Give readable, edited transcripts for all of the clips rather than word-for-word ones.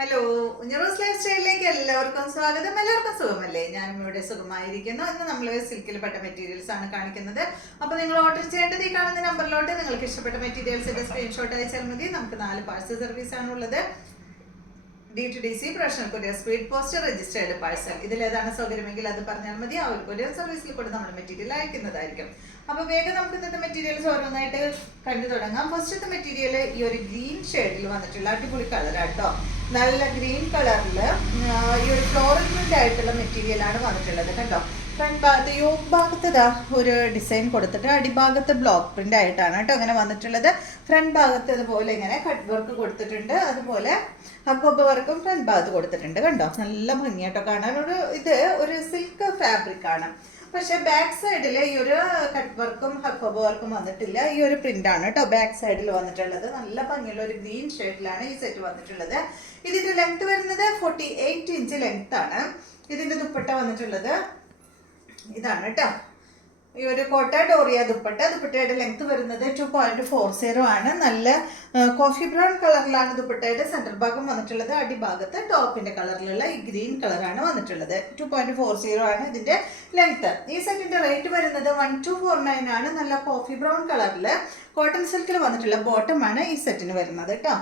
Hello, ഉഞ്ഞറോസ് life സ്റ്റൈലിലേക്ക് എല്ലാവർക്കും സ്വാഗതം. എല്ലാവർക്കും സുഖമല്ലേ? ഞാനും ഇവിടെ സുഖമായിരിക്കുന്നു. ഇന്ന് നമ്മൾ സിൽക്കിൽ പെട്ട മെറ്റീരിയൽസ് ആണ് കാണിക്കുന്നത്. അപ്പോൾ നിങ്ങൾ ഓർഡർ ചെയ്യേണ്ടത് ഈ കാണുന്ന നമ്പറിലോട്ട് നിങ്ങൾക്ക് ഇഷ്ടപ്പെട്ട മെറ്റീരിയൽസിന്റെ സ്ക്രീൻഷോട്ട് അയച്ചാൽ മതി. നമുക്ക് 4 പാഴ്സൽ സർവീസ് ആണുള്ളത്. DTDC, professional courier, speed post, registered parcel. ഇതിലേതാണ് സൗകര്യമെങ്കിൽ അത് പറഞ്ഞാൽ മതി. ആ ഒരു കൊറിയർ സർവീസിൽ കൂടെ നമ്മൾ മെറ്റീരിയൽ അയക്കുന്നതായിരിക്കും. അപ്പോൾ വേഗം നമുക്ക് ഇന്നത്തെ മെറ്റീരിയൽസ് ഓരോന്നായിട്ട് കണ്ടു തുടങ്ങാം. ഫസ്റ്റത്തെ മെറ്റീരിയൽ ഈ ഒരു ഗ്രീൻ ഷെയ്ഡിൽ വന്നിട്ടുള്ള അടിപൊളി കളറാട്ടോ. നല്ല ഗ്രീൻ കളറിൽ ഈ ഒരു ഫ്ലോറൽ പ്രിന്റ് ആയിട്ടുള്ള മെറ്റീരിയലാണ് വന്നിട്ടുള്ളത്. കണ്ടോ, ഫ്രണ്ട് ഭാഗത്ത് യോക്ക് ഭാഗത്ത് ഇതാ ഒരു ഡിസൈൻ കൊടുത്തിട്ട് അടിഭാഗത്ത് ബ്ലോക്ക് പ്രിന്റ് ആയിട്ടാണ് കേട്ടോ അങ്ങനെ വന്നിട്ടുള്ളത്. ഫ്രണ്ട് ഭാഗത്ത് ഇതുപോലെ ഇങ്ങനെ കട്ട് വർക്ക് കൊടുത്തിട്ടുണ്ട്. അതുപോലെ ഹക്കോബ വർക്കും ഫ്രണ്ട് ഭാഗത്ത് കൊടുത്തിട്ടുണ്ട്. കണ്ടോ, നല്ല ഭംഗിയായിട്ടോ കാണാൻ. ഒരു സിൽക്ക് ഫാബ്രിക് ആണ്. പക്ഷെ ബാക്ക് സൈഡിൽ ഈ ഒരു കട്ട് വർക്കും ഹക്കോബ വർക്കും വന്നിട്ടില്ല. ഈ ഒരു പ്രിന്റ് ആണ് കേട്ടോ ബാക്ക് സൈഡിൽ വന്നിട്ടുള്ളത്. നല്ല ഭംഗിയുള്ള ഒരു ഗ്രീൻ ഷെയ്ഡിലാണ് ഈ സെറ്റ് വന്നിട്ടുള്ളത്. ഇതിന്റെ ലെങ്ത് വരുന്നത് 48 ഇഞ്ച് ലെങ്ത് ആണ്. ഇതിന്റെ ദുപ്പട്ട വന്നിട്ടുള്ളത് ഇതാണ് കേട്ടോ. ഈ ഒരു കോട്ട ഡോറിയ ദുപ്പട്ടയുടെ ലെങ്ത് വരുന്നത് 2.40 ആണ്. നല്ല കോഫി ബ്രൗൺ കളറിലാണ് ദുപ്പട്ടയുടെ സെൻട്രൽ ഭാഗം വന്നിട്ടുള്ളത്. അടിഭാഗത്ത് ടോപ്പിന്റെ കളറിലുള്ള ഈ ഗ്രീൻ കളറാണ് വന്നിട്ടുള്ളത്. 2.40 ആണ് ഇതിന്റെ ലെങ്ത്. ഈ സെറ്റിന്റെ റേറ്റ് വരുന്നത് 1249 ആണ്. നല്ല കോഫി ബ്രൗൺ കളറിൽ കോട്ടൺ സിൽക്കിൽ വന്നിട്ടുള്ള ബോട്ടം ആണ് ഈ സെറ്റിന് വരുന്നത് കേട്ടോ.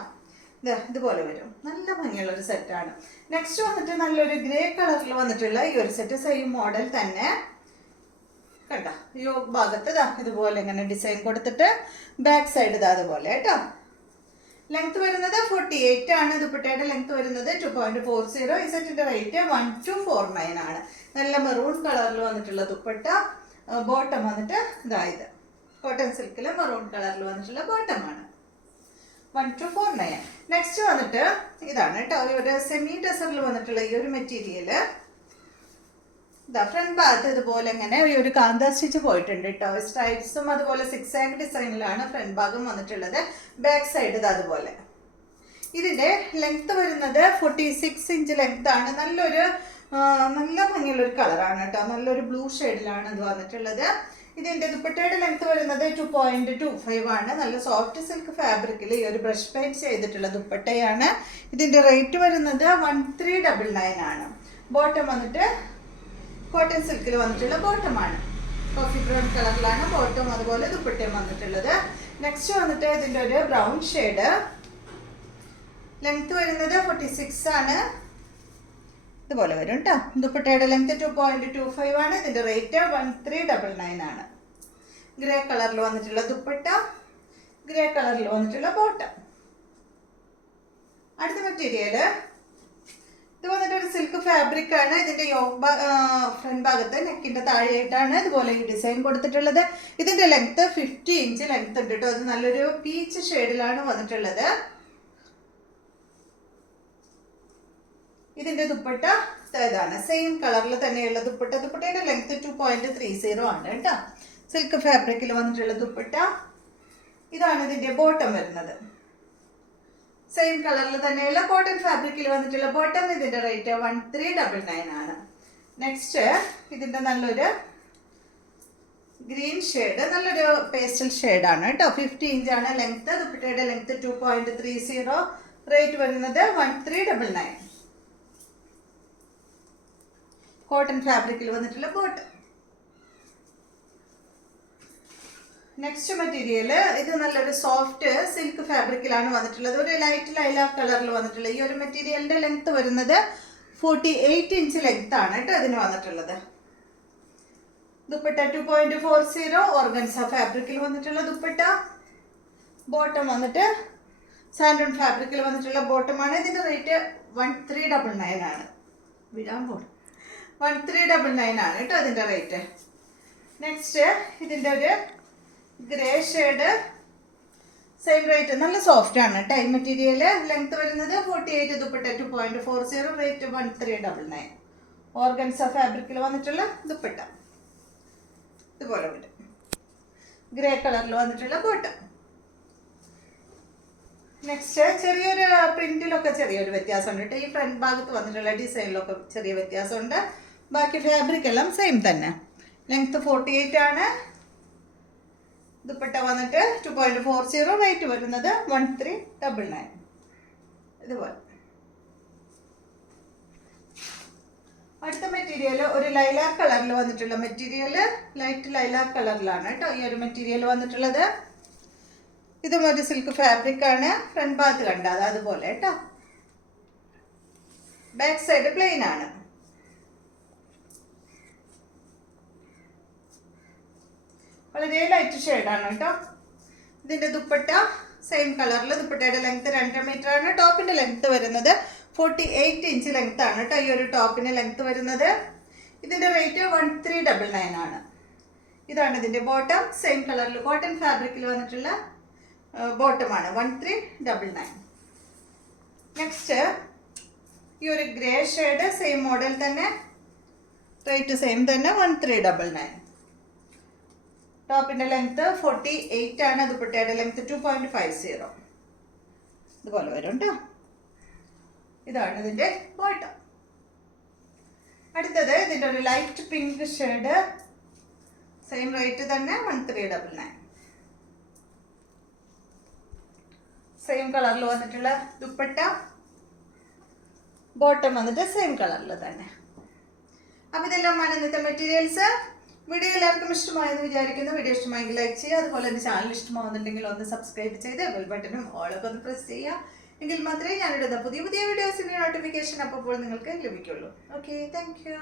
ഇതുപോലെ വരും. നല്ല ഭംഗിയുള്ള ഒരു സെറ്റാണ്. നെക്സ്റ്റ് വന്നിട്ട് നല്ലൊരു ഗ്രേ കളറിൽ വന്നിട്ടുള്ള ഈ ഒരു സെറ്റ് സെയിം മോഡൽ തന്നെ. കണ്ട, ഈ ഭാഗത്ത് ഇതുപോലെ ഇങ്ങനെ ഡിസൈൻ കൊടുത്തിട്ട് ബാക്ക് സൈഡ് അതുപോലെ കേട്ടോ. ലെങ്ത് വരുന്നത് 48 ആണ്. ദുപ്പട്ടയുടെ ലെങ്ത് വരുന്നത് 2.40. ഈ സെറ്റിന്റെ റേറ്റ് 1249 ആണ്. നല്ല മെറൂൺ കളറിൽ വന്നിട്ടുള്ള ദുപ്പട്ട. ബോട്ടം വന്നിട്ട് ഇതായത് കോട്ടൺ സിൽക്കിൽ മെറൂൺ കളറിൽ വന്നിട്ടുള്ള ബോട്ടമാണ്. 1249. നെക്സ്റ്റ് വന്നിട്ട് ഇതാണ് കേട്ടോ. ഒരു സെമി ടെസറിൽ വന്നിട്ടുള്ള ഈ ഒരു മെറ്റീരിയല് ഫ്രണ്ട് ഭാഗത്ത് ഇതുപോലെ ഇങ്ങനെ ഒരു കാന്ത സ്റ്റിച്ച് പോയിട്ടുണ്ട് കേട്ടോ. സ്ട്രൈപ്സും അതുപോലെ സിക്സ് ആഗ് ഡിസൈനിലാണ് ഫ്രണ്ട് ഭാഗം വന്നിട്ടുള്ളത്. ബാക്ക് സൈഡ് അതുപോലെ. ഇതിന്റെ ലെങ്ത് വരുന്നത് 46 ഇഞ്ച് ലെങ്ത് ആണ്. നല്ല ഭംഗിയുള്ള ഒരു കളറാണ് കേട്ടോ. നല്ലൊരു ബ്ലൂ ഷെയ്ഡിലാണ് ഇത് വന്നിട്ടുള്ളത്. ഇതിന്റെ ദുപ്പട്ടയുടെ ലെങ്ത് വരുന്നത് 2.25 ആണ്. നല്ല സോഫ്റ്റ് സിൽക്ക് ഫാബ്രിക്കിൽ ഈ ഒരു ബ്രഷ് പെയിന്റ് ചെയ്തിട്ടുള്ള ദുപ്പട്ടയാണ്. ഇതിന്റെ റേറ്റ് വരുന്നത് 1399 ആണ്. ബോട്ടം വന്നിട്ട് കോട്ടൺ സിൽക്കിൽ വന്നിട്ടുള്ള ബോട്ടമാണ്. കോഫി ബ്രൗൺ കളറിലാണ് ബോട്ടം അതുപോലെ ദുപ്പട്ടയും വന്നിട്ടുള്ളത്. നെക്സ്റ്റ് വന്നിട്ട് ഇതിന്റെ ഒരു ബ്രൗൺ ഷെയ്ഡ്. ലെങ്ത് വരുന്നത് 46 ആണ്. ഇതുപോലെ വരും കേട്ടോ. ദുപ്പട്ടയുടെ ലെങ്ത് 2.25 ആണ്. ഇതിന്റെ റേറ്റ് 1399 ആണ്. ഗ്രേ കളറിൽ വന്നിട്ടുള്ള ദുപ്പട്ട, ഗ്രേ കളറിൽ വന്നിട്ടുള്ള ബോട്ടം. അടുത്ത മെറ്റീരിയല് ഇത് വന്നിട്ട് ഒരു സിൽക്ക് ഫാബ്രിക് ആണ്. ഇതിന്റെ ഫ്രണ്ട് ഭാഗത്ത് നെക്കിന്റെ താഴെയായിട്ടാണ് ഇതുപോലെ ഈ ഡിസൈൻ കൊടുത്തിട്ടുള്ളത്. ഇതിന്റെ ലെങ്ത് 50 ഇഞ്ച് ലെങ്ത് ഉണ്ട് കേട്ടോ. അത് നല്ലൊരു പീച്ച് ഷെയ്ഡിലാണ് വന്നിട്ടുള്ളത്. ഇതിന്റെ ദുപ്പട്ട ഇതാണ്. സെയിം കളറിൽ തന്നെയുള്ള ദുപ്പട്ട. ദുപ്പട്ടയുടെ ലെങ്ത് 2.30 ആണ് കേട്ടോ. സിൽക്ക് ഫാബ്രിക്കിൽ വന്നിട്ടുള്ള ദുപ്പട്ട. ഇതാണ് ഇതിന്റെ ബോട്ടം വരുന്നത്. സെയിം കളറിൽ തന്നെയുള്ള കോട്ടൺ ഫാബ്രിക്കിൽ വന്നിട്ടുള്ള ബോട്ടം. ഇതിന്റെ റേറ്റ് 1399 ആണ്. നെക്സ്റ്റ് ഇതിന്റെ നല്ലൊരു ഗ്രീൻ ഷെയ്ഡ്, നല്ലൊരു പേസ്റ്റൽ ഷെയ്ഡാണ് കേട്ടോ. 50 ഇഞ്ചാണ് ലെങ്ത്. ദുപ്പട്ടയുടെ ലെങ്ത് 2.30. റേറ്റ് വരുന്നത് 1399. കോട്ടൺ ഫാബ്രിക്കിൽ വന്നിട്ടുള്ള ബോട്ടം. നെക്സ്റ്റ് മെറ്റീരിയല് ഇത് നല്ലൊരു സോഫ്റ്റ് സിൽക്ക് ഫാബ്രിക്കിലാണ് വന്നിട്ടുള്ളത്. ഒരു ലൈറ്റ് ലൈലാക്ക് കളറിൽ വന്നിട്ടുള്ള ഈ ഒരു മെറ്റീരിയലിന്റെ ലെങ്ത് വരുന്നത് 48 ഇഞ്ച് ലെങ്ത് ആണ് കേട്ടോ ഇതിന് വന്നിട്ടുള്ളത്. ദുപ്പട്ട 2.40 ഓർഗൻസ ഫാബ്രിക്കിൽ വന്നിട്ടുള്ള ദുപ്പട്ട. ബോട്ടം വന്നിട്ട് സാൻഡൺ ഫാബ്രിക്കിൽ വന്നിട്ടുള്ള ബോട്ടമാണ്. ഇതിന്റെ റേറ്റ് 1399 ആണ്. വിടാൻ പോകും. 1399 ആണ് കേട്ടോ ഇതിന്റെ റേറ്റ്. നെക്സ്റ്റ് ഇതിന്റെ ഒരു ഗ്രേ ഷെയ്ഡ്. Same rate. നല്ല സോഫ്റ്റ് ആണ് കേട്ടോ ഈ മെറ്റീരിയല്. ലെങ്ത് വരുന്നത് 48. ദുപ്പട്ട 2.40. റേറ്റ് 1399. ഓർഗൻസ ഫാബ്രിക്കിൽ വന്നിട്ടുള്ള ദുപ്പട്ട. ഇതുപോലെ വരും. ഗ്രേ കളറിൽ വന്നിട്ടുള്ള ബോട്ടം. നെക്സ്റ്റ് ചെറിയൊരു പ്രിന്റിലൊക്കെ ചെറിയൊരു വ്യത്യാസമുണ്ട് കേട്ടോ. ഈ ഫ്രണ്ട് ഭാഗത്ത് വന്നിട്ടുള്ള ഡിസൈനിലൊക്കെ ചെറിയ വ്യത്യാസമുണ്ട്. ബാക്കി ഫാബ്രിക് എല്ലാം സെയിം തന്നെ. ലെങ്ത് 48 ആണ്. ദുപ്പട്ട വന്നിട്ട് 2.40. റേറ്റ് വരുന്നത് 1399. ഇതുപോലെ മെറ്റീരിയൽ ഒരു ലൈലാക്ക് കളറിൽ വന്നിട്ടുള്ള മെറ്റീരിയൽ, ലൈറ്റ് ലൈലാക്ക് കളറിലാണ് കേട്ടോ ഈ ഒരു മെറ്റീരിയൽ വന്നിട്ടുള്ളത്. ഇതും ഒരു സിൽക്ക് ഫാബ്രിക് ആണ്. ഫ്രണ്ട് ഭാഗത്ത് കണ്ട അതുപോലെ കേട്ടോ. ബാക്ക് സൈഡ് പ്ലെയിൻ ആണ്. വളരെ ലൈറ്റ് ഷെയ്ഡാണ് കേട്ടോ. ഇതിൻ്റെ ദുപ്പട്ട സെയിം കളറിൽ. ദുപ്പട്ടയുടെ ലെങ്ത് 2.5 മീറ്റർ ആണ്. ടോപ്പിൻ്റെ ലെങ്ത് വരുന്നത് 48 ഇഞ്ച് ലെങ്ത് ആണ് കേട്ടോ ഈ ഒരു ടോപ്പിൻ്റെ ലെങ്ത് വരുന്നത്. ഇതിൻ്റെ റേറ്റ് 1399 ആണ്. ഇതാണ് ഇതിൻ്റെ ബോട്ടം. സെയിം കളറിൽ കോട്ടൺ ഫാബ്രിക്കിൽ വന്നിട്ടുള്ള ബോട്ടമാണ് 1399. നെക്സ്റ്റ് ഈ ഒരു ഗ്രേ ഷെയ്ഡ് സെയിം മോഡൽ തന്നെ, റേറ്റ് സെയിം തന്നെ 1399. ടോപ്പിൻ്റെ ലെങ്ത് 48 ആണ്. ദുപ്പട്ടയുടെ ലെങ്ത് 2.50. ഇതുപോലെ വരും കേട്ടോ. ഇതാണ് ഇതിൻ്റെ ബോട്ടം. അടുത്തത് ഇതിൻ്റെ ഒരു light pink shade, same rate തന്നെ 1399. സെയിം കളറിൽ വന്നിട്ടുള്ള ദുപ്പട്ട, ബോട്ടം വന്നിട്ട് സെയിം കളറിൽ തന്നെ. അപ്പോൾ ഇതെല്ലാമാണ് ഇന്നത്തെ മെറ്റീരിയൽസ്. വീഡിയോ എല്ലാവർക്കും ഇഷ്ടമായെന്ന് വിചാരിക്കുന്നു. വീഡിയോ ഇഷ്ടമായെങ്കിൽ ലൈക്ക് ചെയ്യുക. അതുപോലെ എൻ്റെ ചാനൽ ഇഷ്ടമാവുന്നുണ്ടെങ്കിൽ ഒന്ന് സബ്സ്ക്രൈബ് ചെയ്ത് ബെൽ ബട്ടണും ഓളൊക്കെ ഒന്ന് പ്രസ് ചെയ്യുക. എങ്കിൽ മാത്രമേ ഞാനിടുന്ന പുതിയ വീഡിയോസിൻ്റെ നോട്ടിഫിക്കേഷൻ അപ്പോൾ നിങ്ങൾക്ക് ലഭിക്കുള്ളൂ. Okay, thank you.